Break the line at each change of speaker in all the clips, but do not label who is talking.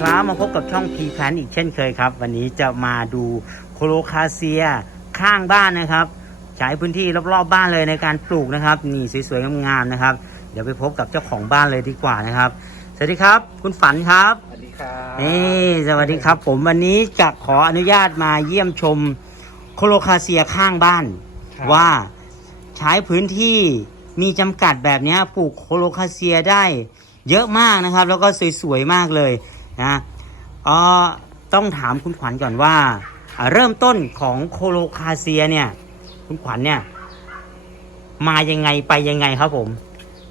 ครับมาพบกับช่องพีแพนอีกเช่นเคยครับ วันนี้จะมาดูโคโลคาเซียข้างบ้านนะครับ ใช้พื้นที่รอบๆบ้านเลยในการปลูกนะครับ นี่สวยๆงามๆนะครับ เดี๋ยวไปพบกับเจ้าของบ้านเลยดีกว่านะครับ สวัสดีครับ คุณฝันครับ
สวัสดีครับ
นี่สวัสดีครับ ผมวันนี้จะขออนุญาตมาเยี่ยมชมโคโลคาเซียข้างบ้าน
ครับ
ว่าใช้พื้นที่มีจำกัดแบบเนี้ยปลูกโคโลคาเซียได้เยอะมากนะครับ แล้วก็สวยๆมากเลย นะเอ่อต้องถามคุณขวัญก่อนว่าอ่า เริ่มต้นของโคโลคาเซียเนี่ย คุณขวัญเนี่ย มายังไงไปยังไงครับผม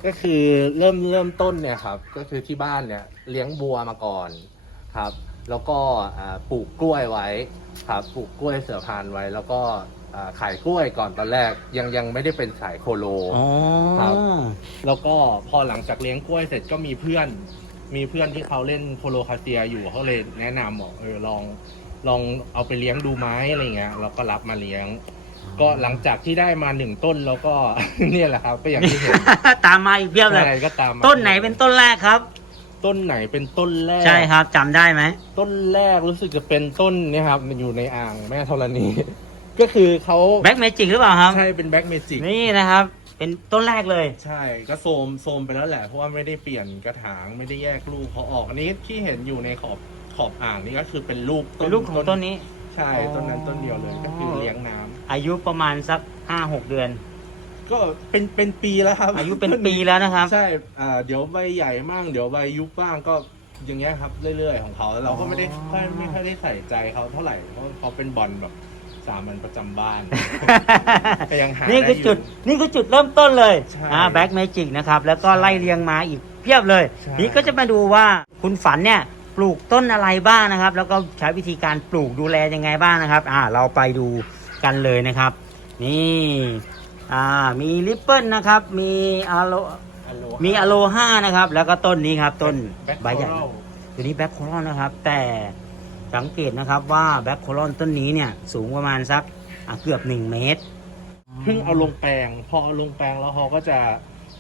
ก็คือเริ่มเริ่มต้นเนี่ยครับ ก็คือที่บ้านเนี่ยเลี้ยงบัวมาก่อนครับ แล้วก็อ่าปลูกกล้วยไว้ครับปลูกกล้วยเสือพานไว้ แล้วก็อ่าขายกล้วยก่อนตอนแรกยังยังไม่ได้เป็นสายโคโล
อ๋อ
ครับ แล้วก็พอหลังจากเลี้ยงกล้วยเสร็จก็มีเพื่อน มีเพื่อนที่เขาเล่นโคโลคาเซียอยู่เขาเลยแนะนำบอกเออลองลองเอาไปเลี้ยงดูไหมอะไรเงี้ยเราก็รับมาเลี้ยง ก็หลังจากที่ได้มาหนึ่งต้นแล้วก็ เนี่ยแหละครับ ก็อย่างที่เห็น
ตามมาอีกเพียบเลย
ใช่ก็ตามมา
ต้นไหนเป็นต้นแรกครับ
ต้นไหนเป็นต้นแรก
ใช่ครับจำได้ไหม
ต้นแรกรู้สึกจะเป็นต้นเนี่ยครับมันอยู่ในอ่างแม่ธรณี ก็คือเขา
แบ็กเมจิกหรือเปล่าครับ
ใช่เป็นแบ็กเมจิก
นี่นะครับ เป็นต้นแรกเลย
ใช่ก็โซมโซมไปแล้วแหละเพราะว่าไม่ได้เปลี่ยนกระถางไม่ได้แยกลูกเขาออกอันนี้ที่เห็นอยู่ในขอบขอบอ่างนี่ก็คือเป็นลูก
เป็นลูกของต้นนี้
ใช่ต้นนั้นต้นเดียวเลยก็คือเลี้ยงน้ำ
อายุประมาณสักห้าหกเดือน
ก็เป็นเป็นปีแล้วครับ
อายุเป็นปีแล้วนะครับ
ใช่อ่าเดี๋ยวใบใหญ่มั่งเดี๋ยวใบยุบบ้างก็อย่างเงี้ยครับเรื่อยๆของเขาเราก็ไม่ได้ค่อยไม่ค่อยได้ใส่ใจเขาเท่าไหร่เพราะเขาเป็นบอลแบบ สามัญประจำบ้าน ก็ยังหา
นี่คือ
ไยู่
จุดนี่คือจุดเริ่มต้นเลย
ใช่
อ่าแบ็กเมจิกนะครับ แล้วก็ไล่เรียงมาอีกเพียบเลย
ใช่
นี่ก็จะมาดูว่าคุณฝันเนี่ยปลูกต้นอะไรบ้างนะครับ แล้วก็ใช้วิธีการปลูกดูแลยังไงบ้างนะครับ อ่า เราไปดูกันเลยนะครับ นี่ อ่า มีลิปเปิลนะครับ มีอาโล
ฮัลโหล
มีอโลห้านะครับ แล้วก็ต้นนี้ครับ ต้น
แบ็ค
ใบใหญ่
โครัล
ตัวนี้แบ็คโคลอนนะครับ แต่ สังเกตนะครับว่าแบ็คโคลอนต้นนี้เนี่ยสูงประมาณสักอะเกือบ 1 เมตร
เพิ่งเอาลงแปลง พอเอาลงแปลงแล้วเขาก็จะ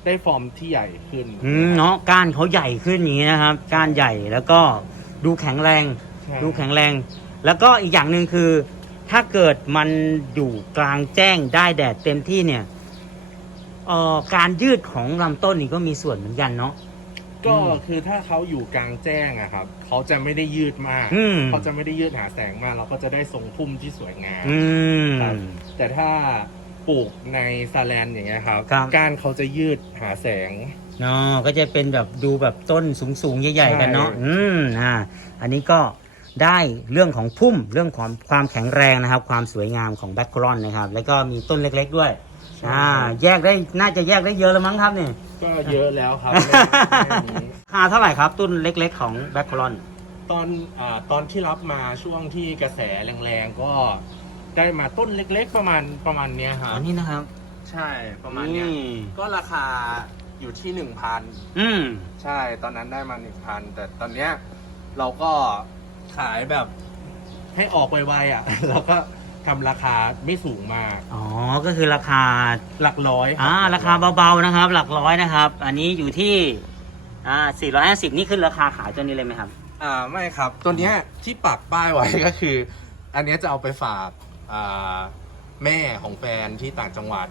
ได้ฟอร์มที่ใหญ่ขึ้น
อืมเนาะก้านเขาใหญ่ขึ้นอย่างนี้นะครับ ก้านใหญ่แล้วก็ดูแข็งแรง
ใช่
ดูแข็งแรง แล้วก็อีกอย่างหนึ่งคือ ถ้าเกิดมันอยู่กลางแจ้งได้แดดเต็มที่เนี่ยเอ่อการยืดของลำต้นนี่ก็มีส่วนเหมือนกันเนาะ
ก็
อืม
คือถ้าเขาอยู่กลางแจ้งอะครับเขาจะไม่ได้ยืดมาก
อืม
เขาจะไม่ได้ยืดหาแสงมาก เราก็จะได้ทรงพุ่มที่สวยงาม
อืม
ครับแต่ถ้าปลูกในซาแลนอย่างเงี้ยครับ
ครับ
ก้านเขาจะยืดหาแสง
เนาะก็จะเป็นแบบดูแบบต้นสูงๆ ใหญ่ ๆ กันเนาะ
ใช่
อืมอ่าอันนี้ก็ได้เรื่องของพุ่มเรื่องของความแข็งแรงนะครับ ความสวยงามของแบ็คโคลอนนะครับ แล้วก็มีต้นเล็ก ๆ ด้วย อ่า แยกได้น่าจะแยกได้เยอะแล้วมั้งครับเนี่ย
ก็เยอะแล้วครับไม่ไม่มี
ค่าเท่าไหร่ครับต้นเล็กๆของแบ็คโคลอน
ตอนอ่าตอนที่รับมาช่วงที่กระแสแรงๆก็ได้มาต้นเล็กๆประมาณประมาณเนี้ยครั
อั
บ
นนี้นะครับ
ใช่ประมาณเนี้ย
อืม
ก็ราคาอยู่ที่หนึ่งพัน
อืม
ใช่ตอนนั้นได้มาหนึ่งพันแต่ตอนเนี้ยเราก็ขายแบบให้ออกไวๆอะ เราก็ ทำราคาไม่สูงมาก
อ๋อ ก็คือราคา
หลักร้อยบ
อ่า ราคาเบาๆนะครับ หลักร้อยนะครับ อันนี้อยู่ที่ อ่า450 นี่คือราคาขายตัวนี้เลยไหมครับ
อ่าไม่ครับ ตัวเนี้ยที่ปักป้ายไว้ก็คือ อันเนี้ยจะเอาไปฝากอ่าแม่ของแฟนที่ต่างจังหวัด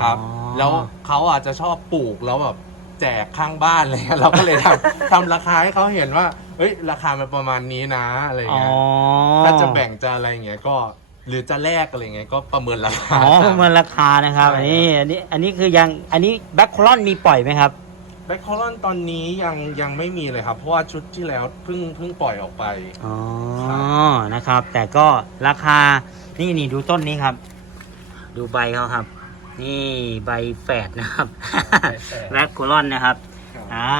ครับ
อ๋อ
แล้วเขาอาจจะชอบปลูกแล้วแบบแจกข้างบ้านอะไรเลยเราก็เลยทำ ทำราคาให้เขาเห็นว่าเฮ้ยราคามันประมาณนี้นะอะไร
อ๋อ
เงี้ยถ้าจะแบ่งจะอะไรเงี้ยก็ หรือจะแลกอะไรเงี้ยก็ประเมินราคา
อ๋อประเมินราคานะครับ
ใช่
อันนี้อันนี้อันนี้คือยังอันนี้แบ็คโคลอนมีปล่อยไหมครับ
แบ็คคอลอนตอนนี้ยังยังไม่มีเลยครับ เพราะว่าชุดที่แล้วเพิ่งเพิ่งปล่อยออกไป
อ๋อ
ครับ
นะครับ แต่ก็ราคา นี่นี่ดูต้นนี้ครับ ดูใบเขาครับ นี่ใบแฝดนะครับแบ็คโคลอนนะครับอ่า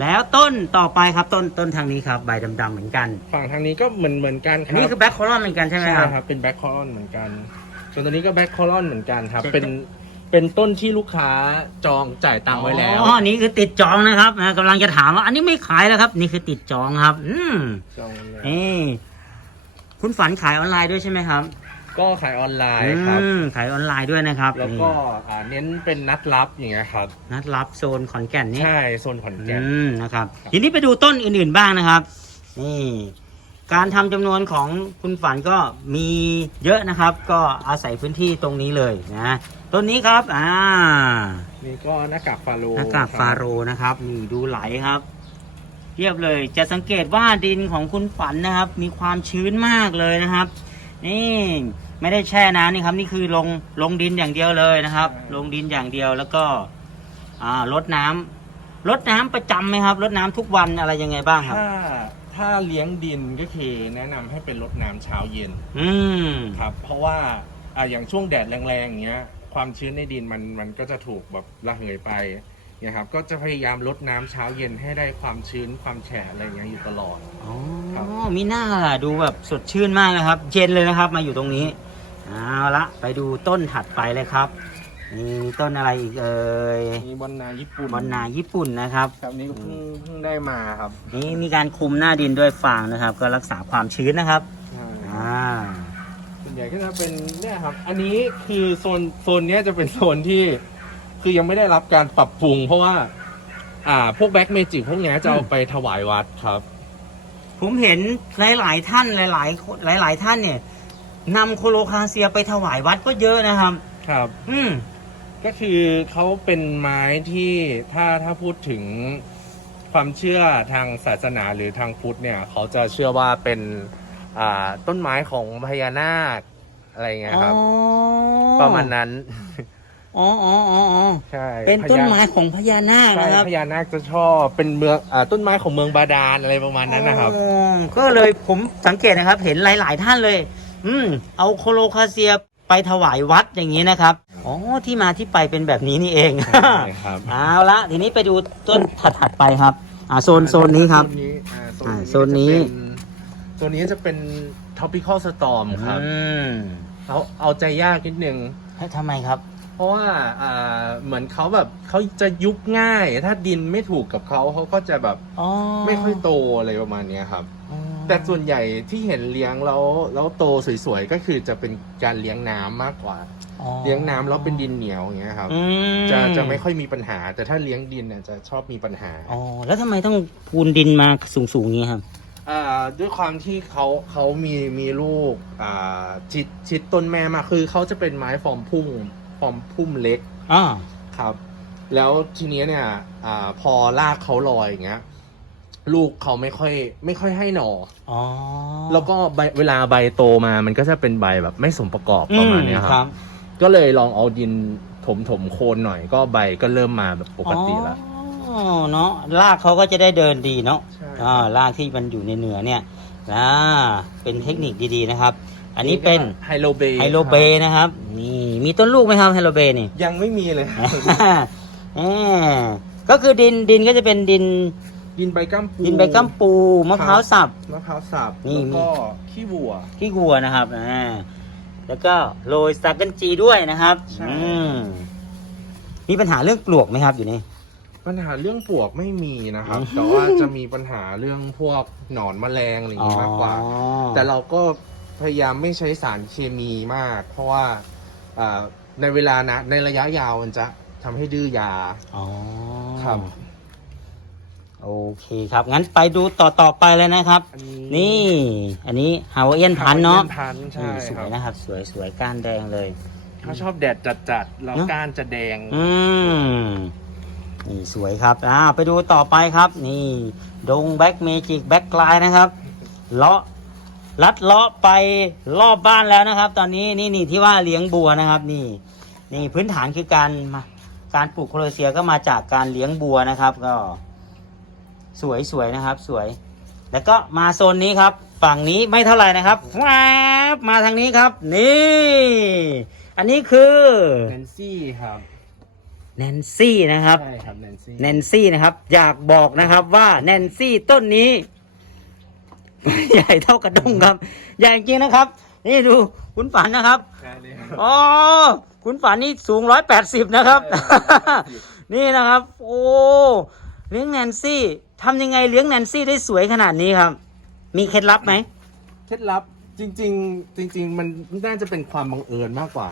แล้วต้นต่อไปครับต้นต้นทางนี้ครับใบดำๆเหมือนกัน
ฝั่งทางนี้ก็เหมือนเหมือนกันค
อั
รั
น
บ
นี้คือแบ็คโคลอนเหมือนกันใช่ไหม
ใช่
ครับ
ครับ เป็นแบ็คคอลอนเหมือนกัน ส่วนตัวนี้ก็แบ็คคอลอนเหมือนกันครับ
แต่
เป็น เป็นต้นที่ลูกค้าจองจ่ายตังค์ไว้แล้ว
อ๋ออันนี้คือติดจองนะครับนะกำลังจะถามว่า อันนี้ไม่ขายแล้วครับ นี่คือติดจองครับ อืม
จองไว้แล้ว
นี่คุณฝันขายออนไลน์ด้วยใช่ไหมครับ
ก็ขายออนไลน์ครับ
อืมขายออนไลน์ด้วยนะครับ
แล้วก็อ่าเน้นเป็นนัดรับอย่างเงี้ยครับ
นี่นัดรับโซนขอนแก่นนี่
ใช่โซนขอนแก่น
อืมนะครับ ทีนี้ไปดูต้นอื่นๆบ้างนะครับ นี่ การทำจำนวนของคุณฝันก็มีเยอะนะครับ ก็อาศัยพื้นที่ตรงนี้เลยนะต้นนี้ครับอ่า
นี่ก็หน้ากากฟาโร
หน้ากากฟาโรห์นะครับนี่ดูไหลครับเทียบเลย จะสังเกตว่าดินของคุณฝันนะครับ มีความชื้นมากเลยนะครับ นี่ ไม่ได้แช่น้ำนี่ครับ นี่คือลงลงดินอย่างเดียวเลยนะครับ ลงดินอย่างเดียวแล้วก็อ่ารดน้ำรดน้ำประจำไหมครับรดน้ำทุกวันอะไรยังไงบ้างครับ
ถ้าถ้าเลี้ยงดินก็คือแนะนำให้เป็นรดน้ำเช้าเย็น
อืม
ครับ เพราะว่าอ่าอย่างช่วงแดดแรงๆอย่างเงี้ย ความชื้นในดินมันมันก็จะถูกแบบระเหยไปเนี่ยครับ ก็จะพยายามลดน้ำเช้าเย็นให้ได้ความชื้นความแฉะอะไรอย่างเงี้ยอยู่ตลอด
อ๋อ
ครับ
มีหน้าล่ะดูแบบสดชื่นมากนะครับ เย็นเลยนะครับ มาอยู่ตรงนี้ เอาละไปดูต้นถัดไปเลยครับนี่มีต้นอะไรอีกเอ่ย
นี่บอนนาญี่ปุ่น
บอนนาญี่ปุ่นนะครับ
ครับนี่ก็เพิ่งเพิ่งได้มาครับ
นี่มีการคลุมหน้าดินด้วยฟางนะครับ ก็รักษาความชื้นนะครับ
ใช่
อ่า
ส่วนใหญ่ก็จะเป็นเนี่ยครับ อันนี้คือโซนโซนเนี้ยจะเป็นโซนที่ คือยังไม่ได้รับการปรับปรุง เพราะว่า อ่า พวกแบ็กเมจิกพวกเนี้ยจะเอาไปถวายวัดครับ
ผมเห็นหลาย ๆ ท่านหลายๆคนหลาย ๆ ท่านเนี่ย นำโคโลคาเซียไปถวายวัดก็เยอะนะครับ
ครับ
อืม
ก็คือเขาเป็นไม้ที่ถ้าถ้าพูดถึงความเชื่อทางศาสนาหรือทางพุทธเนี่ยเขาจะเชื่อว่าเป็นอ่าต้นไม้ของพญานาคอะไรเงี้ยครับ ประมาณนั้น
อ๋ออ๋ออ๋ออ๋อ
ใช่
เป็นต้น
พญา
ไม้ของพญานาค
ใช่
นะครับ
พญานาคจะชอบเป็นเมืองอ่าต้นไม้ของเมืองบาดาลอะไรประมาณนั้นนะครับ
อ๋อก็เลยผมสังเกตนะครับ เห็นหลาย ๆ ท่านเลย อืม เอาโคโลคาเซียไปถวายวัดอย่างนี้นะครับ อ๋อ ที่มาที่ไปเป็นแบบนี้นี่เอง
ใช่ครับ
เอาละทีนี้ไปดูต้นถัดๆไปครับ อ่าโซนโซนนี้ครับ
โซนนี้อ่า
อ่าโซนนี้
โซนนี้จะเป็น tropical storm ครับ
อืม
เอาเอาใจยากนิดนึง
เฮ้ยทำไมครับ
เพราะว่าอ่าเหมือนเขาแบบเขาจะยุบง่าย ถ้าดินไม่ถูกกับเขาเขาก็จะแบบ
อ๋อ
ไม่ค่อยโตอะไรประมาณเนี้ยครับ
อ๋อ
แต่ส่วนใหญ่ที่เห็นเลี้ยงแล้วแล้วโตสวยๆก็คือจะเป็นการเลี้ยงน้ำมากกว่า
อ๋อ
เลี้ยงน้ำแล้วเป็นดินเหนียวอย่างเงี้ยครับ
อืม
จะจะไม่ค่อยมีปัญหา แต่ถ้าเลี้ยงดินเนี่ยจะชอบมีปัญหา
อ๋อแล้วทำไมต้องพูนดินมาสูงๆอย่างนี้ครับ
อ่าด้วยความที่เขาเขามีมีลูกอ่าชิดชิดต้นแม่มากคือเขาจะเป็นไม้ฟอร์มพุ่มฟอร์มพุ่มเล็ก
อ่า
ครับ แล้วทีเนี้ยเนี่ยอ่าพอรากเขาลอยอย่างเงี้ย ลูกเขาไม่ค่อยไม่ค่อยให้หน่อ
อ๋อ
แล้วก็ใบเวลาใบโตมามันก็จะเป็นใบแบบไม่สมประกอบประมาณเนี้ย
อื
ครับ ก็เลยลองเอาดินถมถมๆโคนหน่อยก็ใบก็เริ่มมาแบบปกติแล้ว
อ๋อเนาะรากเขาก็จะได้เดินดีเนาะ
ใช่
อ่ารากที่มันอยู่ในเนื้อเนี่ยอ่าเป็นเทคนิคดีๆนะครับ อันนี้เป็น
ไฮโลเบ
ไฮโลเบนะครับ นี่มีต้นลูกไหมครับไฮโลเบนี่
ยังไม่มีเลย
แหมก็คือดินดินก็จะเป็นดิน
ดินใบกัมปู
ดินใบกัมปูมะพร้าวสับ
มะพร้าวสับ
นี่
แล้วก็ขี้วัว
ขี้วัวนะครับอ่าแล้วก็โรยสตาร์เกิลจีด้วยนะครับ
ใช่
อืมมีปัญหาเรื่องปลวกไหมครับอยู่นี่
ปัญหาเรื่องปลวกไม่มีนะครับ
อืม
แต่ว่าจะมีปัญหาเรื่องพวกหนอนแมลงอะไรอย่างงี้มากกว่า
อ๋อ
แต่เราก็พยายามไม่ใช้สารเคมีมาก เพราะว่าอ่าในเวลานะในระยะยาวมันจะทำให้ดื้อยา
อ๋อ
ครับ
โอเคครับ งั้นไปดูต่อต่อไปเลยนะครับ
อันนี้
นี่ อันนี้ฮาวเอียนพันเนาะ
พันธุ์ใช่
นี่ส
ค
ว
รั
ย
บ
นะครับ สวยสวยก้านแดงเลย
เขาชอบแดดจัดๆแล้ว
เนอะ
ก้านจะแดง
อืมนี่สวยครับอ่าไปดูต่อไปครับ นี่ ดงแบ็กเมจิกแบ็กไลน์นะครับเลาะลัดเลาะไปรอบบ้านแล้วนะครับ ตอนนี้นี่นี่ที่ว่าเลี้ยงบัวนะครับ นี่ นี่พื้นฐานคือการมาการปลูกโคโลเซียก็มาจากการเลี้ยงบัวนะครับ ก็ สวยสวยนะครับสวย แล้วก็มาโซนนี้ครับ ฝั่งนี้ไม่เท่าไหร่นะครับแวบมาทางนี้ครับ นี่ อันนี้คือ
แนนซี่ครับ
แนนซี่นะครับ
ใช่ครับแนนซี่
แนนซี่นะครับ อยากบอกนะครับว่าแนนซี่ต้นนี้ ใหญ่เท่ากระด้งครับ ใหญ่จริงนะครับ นี่ดูคุณฝันนะครับ
ใช่เลยครับ
อ๋อคุณฝันนี่สูงร้อยแปดสิบนะครับ
ใช่180
นี่นะครับ โอ้ เลี้ยงแนนซี่ทำยังไงเลี้ยงแนนซี่ได้สวยขนาดนี้ครับ มีเคล็ดลับไหม
เคล็ดลับจริง ๆ จริง ๆ มันน่าจะเป็นความบังเอิญมากกว่า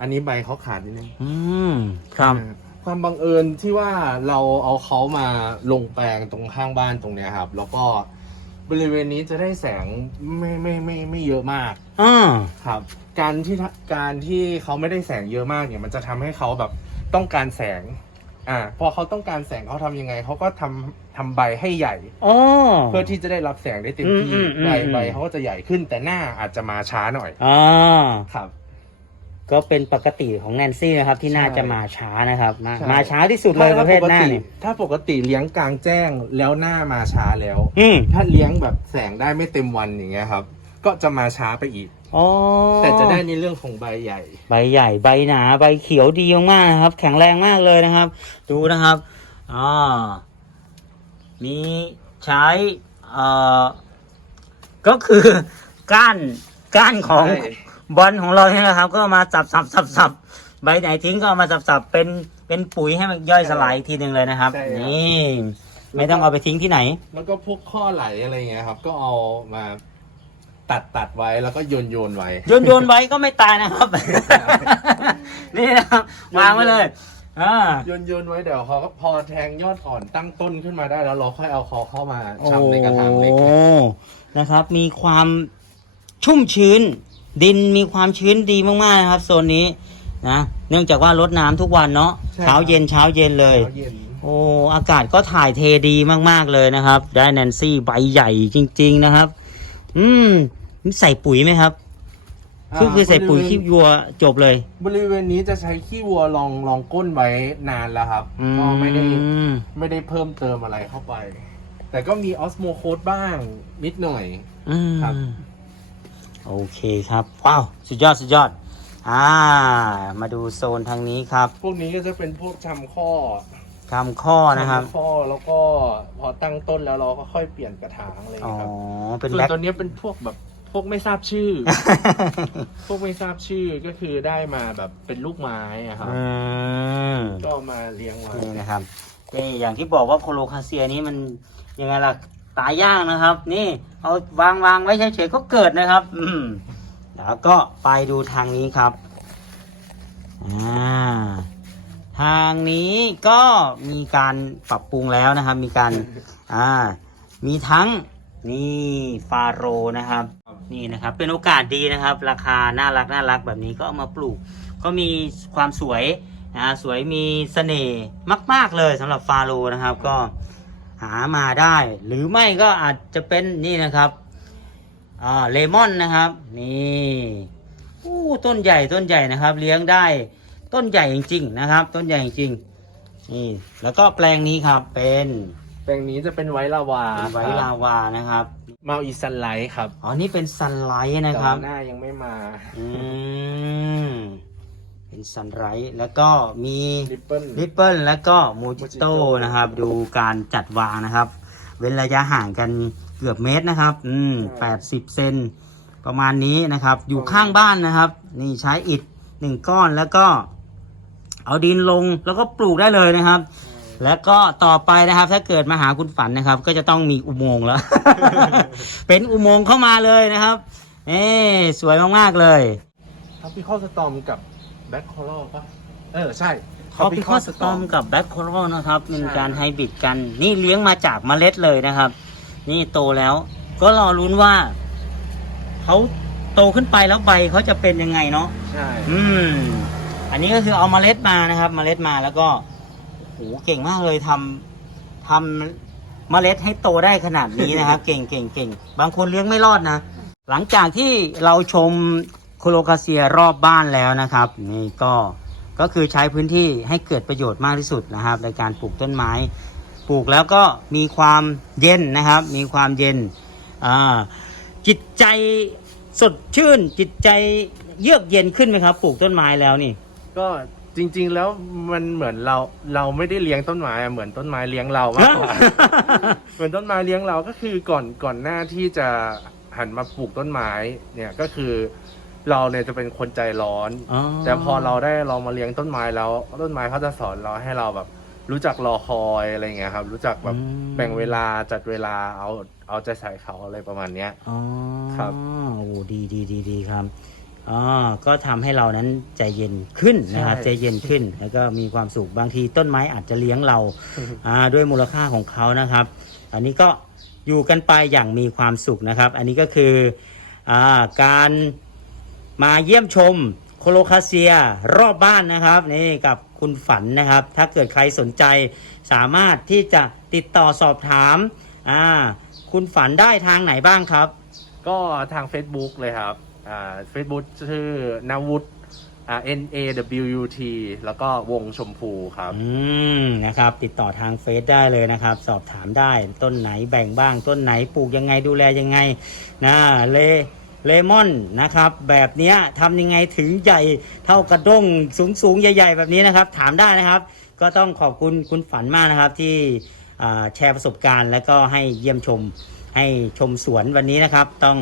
อันนี้ใบเขาขาดนิดนึง
อืมครับ
ความบังเอิญที่ว่าเราเอาเขามาลงแปลงตรงข้างบ้านตรงเนี้ยครับ แล้วก็บริเวณนี้จะได้แสงไม่ไม่ไม่ไม่เยอะมาก
อ่า
ครับ การที่การที่เขาไม่ได้แสงเยอะมากเนี่ยมันจะทำให้เขาแบบต้องการแสง อ่าพอเขาต้องการแสงเขาทำยังไงเขาก็ทำทำใบให้ใหญ่
อ๋อ
เพื่อที่จะได้รับแสงได้เต็มที่
อืมอืมอืม
ใบใบเขาก็จะใหญ่ขึ้น แต่หน้าอาจจะมาช้าหน่อย
อ่า
ครับ
ก็เป็นปกติของแนนซี่นะครับที่น่า
ใช่
จะมาช้านะครับ มา
ใช่
มาช้าที่สุดเลยประเภทหน้า
ปกติ
เนี่ย
ถ้าปกติเลี้ยงกลางแจ้งแล้วหน้ามาช้าแล้ว
อืม
ถ้าเลี้ยงแบบแสงได้ไม่เต็มวันอย่างเงี้ยครับ ก็จะมาช้าไปอีก
อ๋อ
แต่จะได้ในเรื่องของใบใหญ่
ใบใหญ่ใบหนาใบเขียวดีมากๆนะครับ แข็งแรงมากเลยนะครับ ดูนะครับอ๋อมีใช้เอ่อก็คือก้านก้านของ
ใช่
บอลของเราเนี่ยนะครับ ก็เอามาสับสับสับสับใบไหนทิ้งก็เอามาสับสับเป็นเป็นปุ๋ยให้มันย่อยสลายอีกทีหนึ่งเลยนะครับ
ใช่ครับ
นี่ ไม่ต้องเอาไปทิ้งที่ไหน
แล้วก็พวกข้อไหลอะไรเงี้ยครับ ก็เอามา ตัดตัดไว้แล้วก็โยนโยนไว้
โยนโยนไว้ก็ไม่ตายนะครับ นี่นะครับวางไว้เลยอ่า
โยนโยนไว้เดี๋ยวเขาก็พอแทงยอดอ่อนตั้งต้นขึ้นมาได้แล้วเราค่อยเอาเขาเข้ามาชำในกระถางเล็ก
โอ้นะครับ มีความชุ่มชื้น ดินมีความชื้นดีมากๆนะครับโซนนี้นะเนื่องจากว่ารดน้ำทุกวันเนาะเช้าเย็นเช้าเย็นเลย
เช้าเย็น
โอ้อากาศก็ถ่ายเทดีมากๆเลยนะครับ ได้แนนซี่ใบใหญ่จริง ๆ นะครับ อืมใส่ปุ๋ยไหมครับคือคือใส่ปุ๋ยขี้วัวจบเลย
บริเวณนี้จะใช้ขี้วัวลองลองก้นไว้นานแล้วครับ
อื
ก็ไม่ได้
ม
ไม่ได้เพิ่มเติมอะไรเข้าไป แต่ก็มีออสโมโคดบ้างนิดหน่อย
อืม
ครับ
โอเคครับ ว้าว สุดยอด สุดยอด อ่า มาดูโซนทางนี้ครับ
พวกนี้ก็จะเป็นพวกชำข้อ
คำข้อนะครับ
ชำข้อแล้วก็พอตั้งต้นแล้วเราก็ค่อยเปลี่ยนกระถางอะไรอย่าง
อ๋อ
เงี้ยครับ
เป็น
ส่วน
แบ็ค
ตัวเนี้ยเป็นพวกแบบพวกไม่ทราบชื่อ พวกไม่ทราบชื่อก็คือได้มาแบบเป็นลูกไม้อะครับ
อืม
ก็เอามาเลี้ยงไว้
นี่นะครับนี่อย่างที่บอกว่าโคโลคาเซียนี้มันยังไงล่ะตายยากนะครับ นี่เอาวางวางไว้เฉยๆก็เกิดนะครับ อืมแล้วก็ไปดูทางนี้ครับอ่า ทางนี้ก็มีการปรับปรุงแล้วนะครับ มีการอ่ามีทั้งนี่ฟาโรนะครับนี่นะครับ เป็นโอกาสดีนะครับ ราคาน่ารักน่ารักแบบนี้ก็เอามาปลูก ก็มีความสวยนะสวยมีเสน่ห์มาก ๆเลยสำหรับฟาโรนะครับ ก็หามาได้ หรือไม่ก็อาจจะเป็นนี่นะครับอ่าเลมอนนะครับ นี่อู้ต้นใหญ่ต้นใหญ่นะครับ เลี้ยงได้ ต้นใหญ่จริงๆนะครับ ต้นใหญ่จริงๆนี่แล้วก็แปลงนี้ครับเป็น
แปลงนี้จะเป็นไวท์ลาวา
ไวท์ลาวานะครับ
มาอีซันไลท์ครับ
อ๋อนี่เป็นซันไลท์นะครับ
แต่ว่าหน้ายังไม่มา
อืมเป็นซันไรท์แล้วก็มี
ริปเปิล
ริปเปิลแล้วก็มูจิโต้
Mojito
นะครับ ดูการจัดวางนะครับ เว้นระยะห่างกันเกือบเมตรนะครับ อืมแปดสิบเซนประมาณนี้นะครับ อยู่ข้างบ้านนะครับ นี่ใช้อิฐหนึ่งก้อนแล้วก็ เอาดินลงแล้วก็ปลูกได้เลยนะครับ แล้วก็ต่อไปนะครับ ถ้าเกิดมาหาคุณฝันนะครับ ก็จะต้องมีอุโมงค์แล้ว เป็นอุโมงค์เข้ามาเลยนะครับเอ้สวยมากๆเลย
ท็อปปี้ข้อสตอมกับแบ็คคอร์ปะเออใช่
คอปิคอสตอมกับแบ็คโคโรนะครับเป็น
ใช่
การไฮบริดกัน นี่เลี้ยงมาจากเมล็ดเลยนะครับ นี่โตแล้ว ก็รอลุ้นว่าเขาโตขึ้นไปแล้วใบเขาจะเป็นยังไงเนาะ
ใช่
อืม อันนี้ก็คือเอาเมล็ดมานะครับเมล็ดมาแล้วก็โหเก่งมากเลยทำทำเมล็ดให้โตได้ขนาดนี้นะครับ เก่งเก่งเก่งบางคนเลี้ยงไม่รอดนะ หลังจากที่เราชมโคโลคาเซียรอบบ้านแล้วนะครับ นี่ก็ก็คือใช้พื้นที่ให้เกิดประโยชน์มากที่สุดนะครับ ในการปลูกต้นไม้ ปลูกแล้วก็มีความเย็นนะครับ มีความเย็นอ่าจิตใจสดชื่น จิตใจเยือกเย็นขึ้นไหมครับ ปลูกต้นไม้แล้วนี่
ก็จริง ๆ แล้วมันเหมือนเราเราไม่ได้เลี้ยงต้นไม้อะเหมือนต้นไม้เลี้ยงเรามากกว่า เหมือนต้นไม้เลี้ยงเราก็คือก่อนก่อนหน้าที่จะหันมาปลูกต้นไม้เนี่ยก็คือเราเนี่ยจะเป็นคนใจร้อน
อ๋อ
แต่พอเราได้ลองมาเลี้ยงต้นไม้แล้ว ต้นไม้เขาจะสอนเราให้เราแบบ รู้จักรอคอยอะไรเงี้ยครับ รู้จักแบบ
อืม
แบ่งเวลาจัดเวลาเอาเอาใจใส่เขาอะไรประมาณเนี้ย
อ๋อ
ครับ
โอ้ดีดีดีดีครับ อ๋อก็ทำให้เรานั้นใจเย็นขึ้นนะครับ
ใช่
ใจเย็นขึ้น แล้วก็มีความสุขบางทีต้นไม้อาจจะเลี้ยงเราอ่าด้วยมูลค่าของเขานะครับ อันนี้ก็อยู่กันไปอย่างมีความสุขนะครับ อันนี้ก็คืออาการมาเยี่ยมชมโคโลคาเซียรอบบ้านนะครับนี่กับคุณฝันนะครับ ถ้าเกิดใครสนใจสามารถที่จะติดต่อสอบถามอ่าคุณฝันได้ทางไหนบ้างครับ
ก็ทาง Facebook เลยครับ อ่า Facebook ชื่อนาวุฒ N A W U T แล้วก็วงชมพูครับ
อืมนะครับ ติดต่อทางเฟซได้เลยนะครับ สอบถามได้ต้นไหนแบ่งบ้าง ต้นไหนปลูกยังไงดูแลยังไงนะเลเลมอนนะครับ แบบเนี้ยทำยังไงถึงใหญ่เท่ากระด้งสูงสูงๆใหญ่ ๆ แบบนี้นะครับ ถามได้นะครับ ก็ต้องขอบคุณคุณฝันมากนะครับ ที่แชร์ประสบการณ์ แล้วก็ให้เยี่ยมชมให้ชมสวนวันนี้นะครับ ต้อง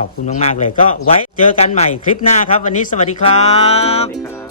ขอบคุณมากๆเลย ก็ไว้เจอกันใหม่คลิปหน้าครับ วันนี้สวัสดีครับ
สวัสดีครับ